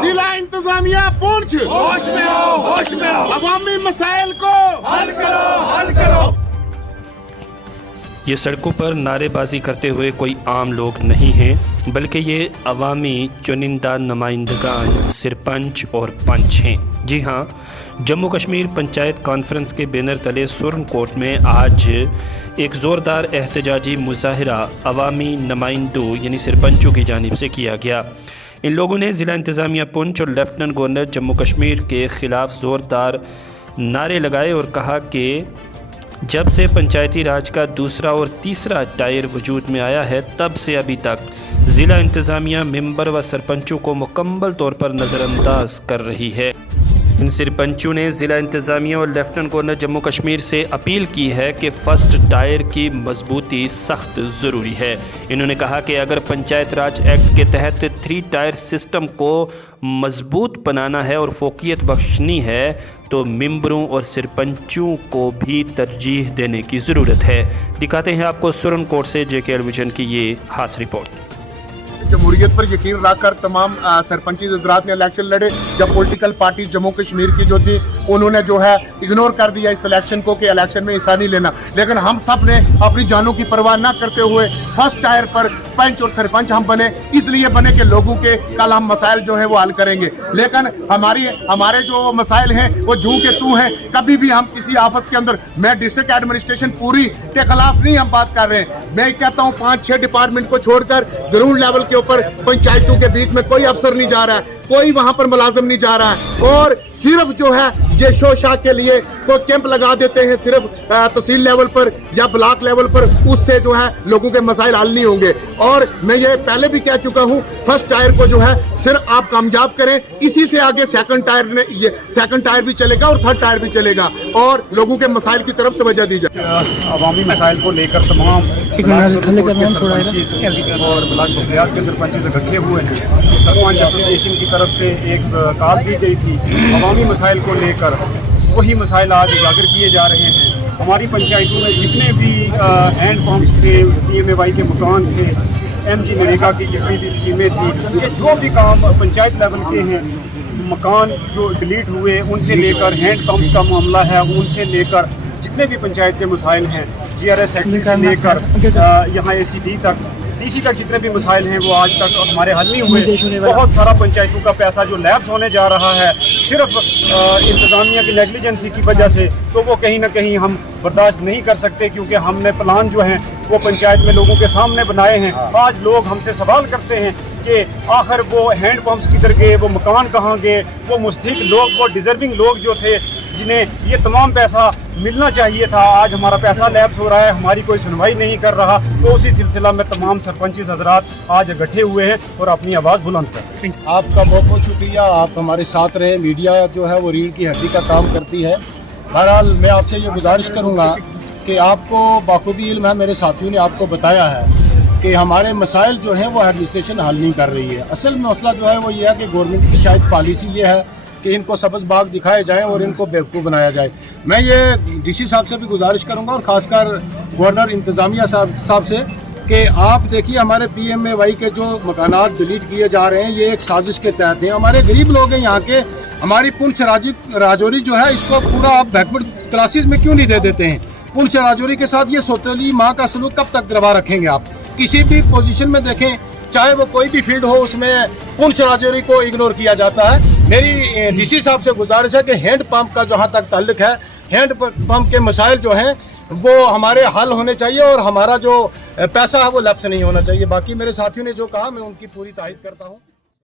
जिला इंतजामिया पुंछ होश में आओ, होश में आओ। अवामी मसाइल को हल करो, हल करो। ये सड़कों पर नारेबाजी करते हुए कोई आम लोग नहीं हैं, बल्कि ये अवामी चुनिंदा नुमाइंदगान सरपंच और पंच हैं। जी हाँ, जम्मू कश्मीर पंचायत कॉन्फ्रेंस के बैनर तले सुरन कोट में आज एक ज़ोरदार एहतजाजी मुजाहरा अवामी नुमाइंदों यानी सरपंचों की जानिब से किया गया। इन लोगों ने ज़िला इंतज़ामिया पुंछ और लेफ्टिनेंट गवर्नर जम्मू कश्मीर के ख़िलाफ़ ज़ोरदार नारे लगाए और कहा कि जब से पंचायती राज का दूसरा और तीसरा टायर वजूद में आया है, तब से अभी तक ज़िला इंतज़ामिया मेंबर व सरपंचों को मुकम्मल तौर पर नज़रअंदाज कर रही है। इन सरपंचों ने ज़िला इंतज़ामिया और लेफ्टिनेंट गवर्नर जम्मू कश्मीर से अपील की है कि फ़र्स्ट टायर की मजबूती सख्त ज़रूरी है। इन्होंने कहा कि अगर पंचायत राज एक्ट के तहत 3 टायर सिस्टम को मजबूत बनाना है और फोकियत बख्शनी है तो मेंबरों और सरपंचों को भी तरजीह देने की ज़रूरत है। दिखाते हैं आपको सुरन कोट से JK विजन की ये खास रिपोर्ट। जमहूरियत पर यकीन रखकर तमाम सरपंची हज़रात ने इलेक्शन लड़े। जब पॉलिटिकल पार्टी जम्मू कश्मीर की जो थी उन्होंने जो है इग्नोर कर दिया इस इलेक्शन को कि इलेक्शन में हिस्सा नहीं लेना, लेकिन हम सब ने अपनी जानों की परवाह न करते हुए फर्स्ट टायर पर पंच और सरपंच हम बने। इसलिए बने कि लोगों के कल हम मसाइल जो है वो हल करेंगे। लेकिन हमारे जो मसाइल हैं वो जू के तू हैं। कभी भी हम किसी ऑफिस के अंदर, मैं डिस्ट्रिक्ट एडमिनिस्ट्रेशन पूरी के खिलाफ नहीं हम बात कर रहे हैं। मैं कहता हूँ 5-6 डिपार्टमेंट को छोड़कर ग्राउंड लेवल के ऊपर पंचायतों के बीच में कोई अफसर नहीं जा रहा है, कोई वहां पर मुलाजिम नहीं जा रहा है, और सिर्फ जो है ये शोशा के लिए कोई कैंप लगा देते हैं सिर्फ तहसील लेवल पर या ब्लॉक लेवल पर। उससे जो है लोगों के मसाइल हल नहीं होंगे। और मैं ये पहले भी कह चुका हूँ, फर्स्ट टायर को जो है सिर्फ आप कामयाब करें, इसी से आगे सेकंड टायर भी चलेगा और थर्ड टायर भी चलेगा और लोगों के मसाइल की तरफ तवज्जो दी जाए। अवामी मसाइल को लेकर तमाम और ब्लॉक बख्तियार के सरपंच इकट्ठे हुए हैं। सरपंच एसोसिएशन की तरफ से एक कॉल दी गई थी अवामी मसाइल को लेकर, वही मसाइल आज उजागर किए जा रहे हैं। हमारी पंचायतों में जितने भी हैंड पम्प्स थे, PMAY के मकान थे, MG नरेगा की जितनी भी स्कीमें थी, ये जो भी काम पंचायत लेवल के हैं, मकान जो डिलीट हुए उनसे लेकर हैंड पम्प्स का मामला है, उनसे लेकर जितने भी पंचायत के मसाइल हैं, GRS एक्ट से लेकर यहाँ ACD तक, DC तक जितने भी मसाइल हैं वो आज तक हमारे हल नहीं हुए। बहुत सारा पंचायतों का पैसा जो लैप्स होने जा रहा है सिर्फ इंतज़ामिया की नेग्लिजेंसी की वजह से, तो वो कहीं ना कहीं हम बर्दाश्त नहीं कर सकते, क्योंकि हमने प्लान जो हैं वो पंचायत में लोगों के सामने बनाए हैं। आज लोग हमसे सवाल करते हैं कि आखिर वो हैंड पम्प्स किधर गए, वो मकान कहाँ गए, वो मुस्तहिक लोग, वो डिज़र्विंग लोग जो थे जिन्हें ये तमाम पैसा मिलना चाहिए था, आज हमारा पैसा लैप्स हो रहा है, हमारी कोई सुनवाई नहीं कर रहा। तो उसी सिलसिला में तमाम सरपंची हज़रात आज इकट्ठे हुए हैं और अपनी आवाज़ बुलंद कर। आपका बहुत बहुत शुक्रिया, आप हमारे साथ रहे। मीडिया जो है वो रीढ़ की हड्डी का काम करती है। बहरहाल मैं आपसे ये गुजारिश करूँगा कि आपको बाखूबी इल्म है, मेरे साथियों ने आपको बताया है कि हमारे मसाइल जो हैं वो एडमिनिस्ट्रेशन हल नहीं कर रही है। असल मसला जो है वो ये है कि गवर्नमेंट की शायद पॉलिसी ये है कि इनको सब्ज़ बाग दिखाए जाएं और इनको बेवकूफ़ बनाया जाए। मैं ये DC साहब से भी गुजारिश करूंगा और ख़ासकर गवर्नर इंतज़ामिया साहब से कि आप देखिए हमारे PMAY के जो मकानात डिलीट किए जा रहे हैं ये एक साजिश के तहत हैं। हमारे गरीब लोग हैं यहाँ के, हमारी पुंछ राजौरी जो है इसको पूरा आप बैकवर्ड क्लासेस में क्यों नहीं दे देते हैं? पुंछ राजौरी के साथ ये सौतेली माँ का सलूक कब तक रवा रखेंगे आप? किसी भी पोजीशन में देखें, चाहे वो कोई भी फील्ड हो, उसमें पुंछ राजौरी को इग्नोर किया जाता है। मेरी DC साहब से गुजारिश है कि हैंड पंप का जहाँ तक ताल्लुक है, हैंड पंप के मसाइल जो हैं वो हमारे हल होने चाहिए और हमारा जो पैसा है वो लैप्स नहीं होना चाहिए। बाकी मेरे साथियों ने जो कहा मैं उनकी पूरी तायद करता हूँ।